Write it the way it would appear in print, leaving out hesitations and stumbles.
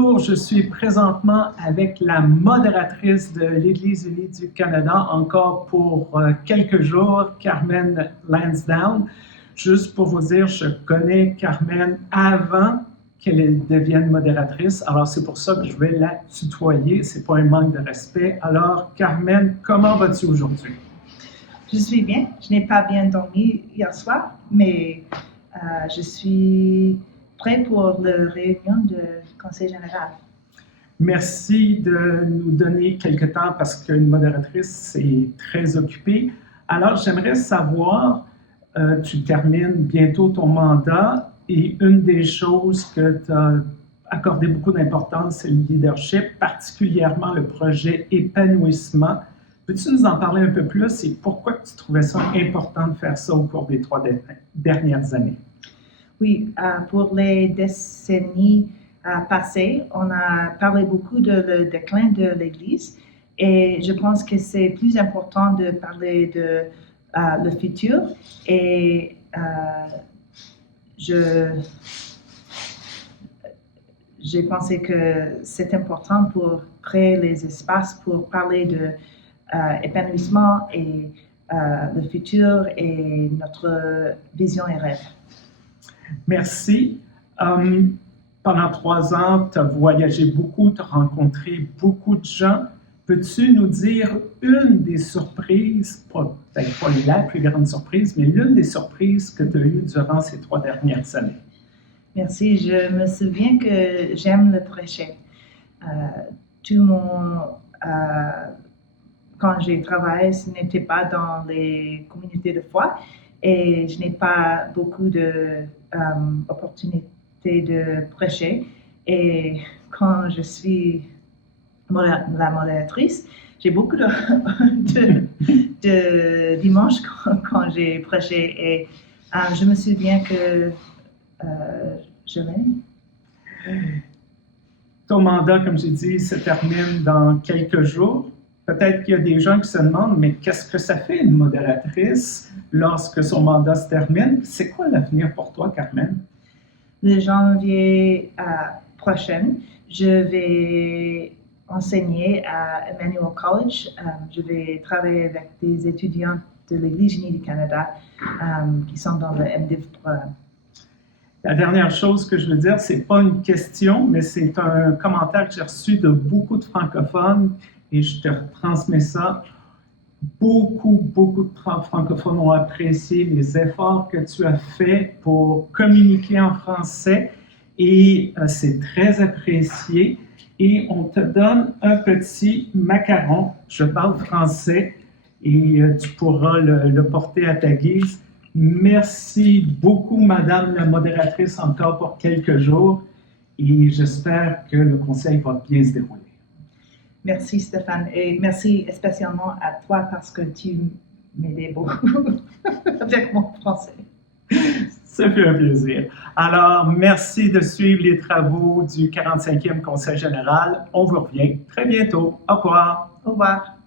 Bonjour, je suis présentement avec la modératrice de l'Église unie du Canada, encore pour quelques jours, Carmen Lansdowne. Juste pour vous dire, je connais Carmen avant qu'elle devienne modératrice, alors c'est pour ça que je vais la tutoyer, c'est pas un manque de respect. Alors, Carmen, comment vas-tu aujourd'hui? Je suis bien, je n'ai pas bien dormi hier soir, mais je suis prêt pour la réunion du Conseil général. Merci de nous donner quelques temps parce qu'une modératrice est très occupée. Alors, j'aimerais savoir, tu termines bientôt ton mandat et une des choses que tu as accordé beaucoup d'importance, c'est le leadership, particulièrement le projet Épanouissement. Peux-tu nous en parler un peu plus et pourquoi tu trouvais ça important de faire ça au cours des 3 dernières années? Oui, pour les décennies passées, on a parlé beaucoup de le déclin de l'Église et je pense que c'est plus important de parler de le futur et j'ai pensé que c'est important pour créer les espaces pour parler de épanouissement et le futur et notre vision et rêve. Merci. Pendant 3 ans, tu as voyagé beaucoup, tu as rencontré beaucoup de gens. Peux-tu nous dire une des surprises, peut-être pas la plus grande surprise, mais l'une des surprises que tu as eues durant ces 3 dernières années? Merci. Je me souviens que j'aime le prêcher. Quand j'ai travaillé, ce n'était pas dans les communautés de foi et je n'ai pas beaucoup d'opportunités de prêcher. Et quand je suis la modératrice, j'ai beaucoup de dimanches quand j'ai prêché et je me souviens que je l'aime. Ton mandat, comme j'ai dit, se termine dans quelques jours. Peut-être qu'il y a des gens qui se demandent, mais qu'est-ce que ça fait une modératrice lorsque son mandat se termine? C'est quoi l'avenir pour toi, Carmen? Le janvier prochain, je vais enseigner à Emmanuel College. Je vais travailler avec des étudiants de l'Église unie du Canada qui sont dans le MDiv programme. La dernière chose que je veux dire, c'est pas une question, mais c'est un commentaire que j'ai reçu de beaucoup de francophones et je te transmets ça. Beaucoup de francophones ont apprécié les efforts que tu as faits pour communiquer en français et c'est très apprécié. Et on te donne un petit macaron, je parle français et tu pourras le porter à ta guise. Merci beaucoup, Madame la modératrice, encore pour quelques jours et j'espère que le conseil va bien se dérouler. Merci Stéphane et merci spécialement à toi parce que tu m'aidais beaucoup avec mon français. Ça fait un plaisir. Alors, merci de suivre les travaux du 45e Conseil général. On vous revient très bientôt. Au revoir. Au revoir.